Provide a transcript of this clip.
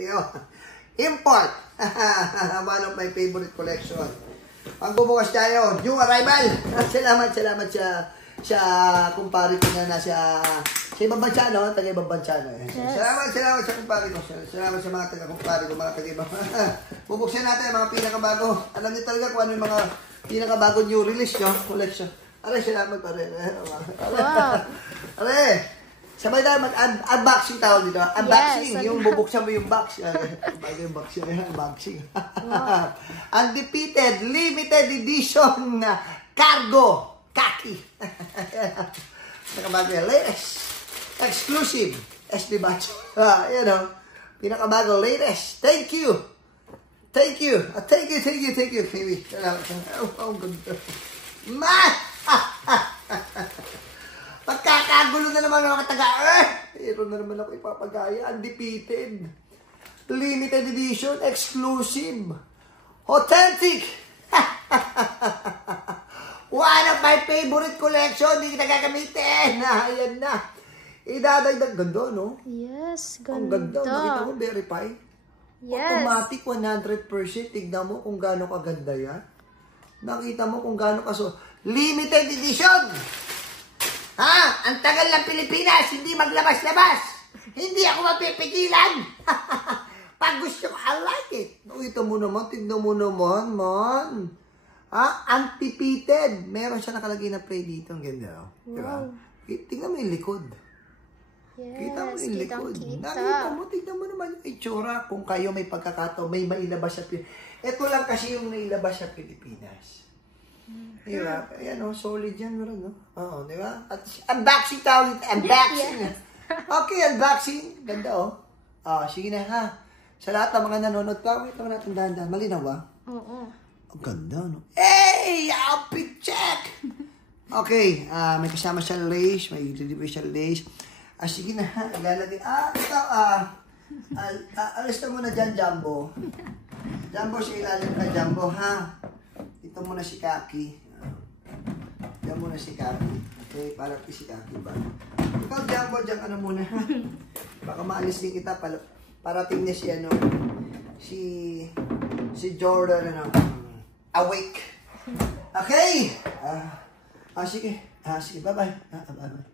Tiyo. Import. One of my favorite collection. Pagbubukas tayo, new arrival. Salamat sa kumpare ko na nasa sa ibang bansa, no? Taga ibang bansa, no? Yes. Salamat sa kumpare ko. Salamat sa mga taga-kumpare ko, mga taga-ibang. Bubuksan natin ang mga pinakabago. Alam niyo talaga kung ano yung mga pinakabago new release, no? Collection. Aray, salamat pa rin. Wow. Aray, sabay tayo mag-unboxing tawag dito. Unboxing, yes. Yung bubuksan mo yung box. Bago yung box yun, unboxing. Wow. Undefeated, limited edition cargo kaki. Nakabago yan. Latest. Exclusive. SD batch. Yan o. Pinakabago. Latest. Thank you. Thank you. Thank you. Baby. Oh, ganda. Man! Pagkakagulo na naman mga taga-earth. Mayroon na naman ako ipapagaya. Undefeated. Limited edition. Exclusive. Authentic. One of my favorite collection. Hindi kita gagamitin. Ayan na. Idadagdag. Ganda, no? Yes, ganda. Ang ganda. Nakita mo, verify? Yes. Automatic 100%. Tignan mo kung gaano kaganda yan. Nakita mo kung gaano kaso. Limited edition. Ha? Ang tagal ng Pilipinas, hindi maglabas-labas. Hindi ako mapipigilan. Pag gusto ko, I like it. Nakita mo naman, tignan mo naman, man. Ha? Undefeated. Meron siya nakalagay na play dito. Ang ganda, no? Diba? Tignan mo yung likod. Yes, Kita mo yung likod. Nakita mo, tignan mo naman yung itsura. Kung kayo may pagkakataon, may mailabas sa Pilipinas. Ito lang kasi yung nailabas sa Pilipinas. Diba? Ayan o, solid yan meron, no? Oo, diba? At unboxing tawag ito. Unboxing. Yes. Okay, unboxing. Ganda o. Sige na ha. Sa lahat ng mga nanonood pa, wait naman natin dahan-dahan. Malinaw ba? Oo. Ang ganda, no? Hey! Outfit check! Okay, may kasama siya lace. May delivery siya lace. Sige na ha. Ilalagay. Ito, alis na muna dyan, Jumbo. Jumbo, sa ilalim ka, Jumbo, ha? Ito muna si Kaki. Diyan muna si Kaki. Okay, para si Kaki ba? Ikaw, Jumbo, diyan ka na muna, ha? Baka maalis din kita, parating niya si, si Jordan, awake. Okay! Sige. Sige, bye-bye. Bye-bye.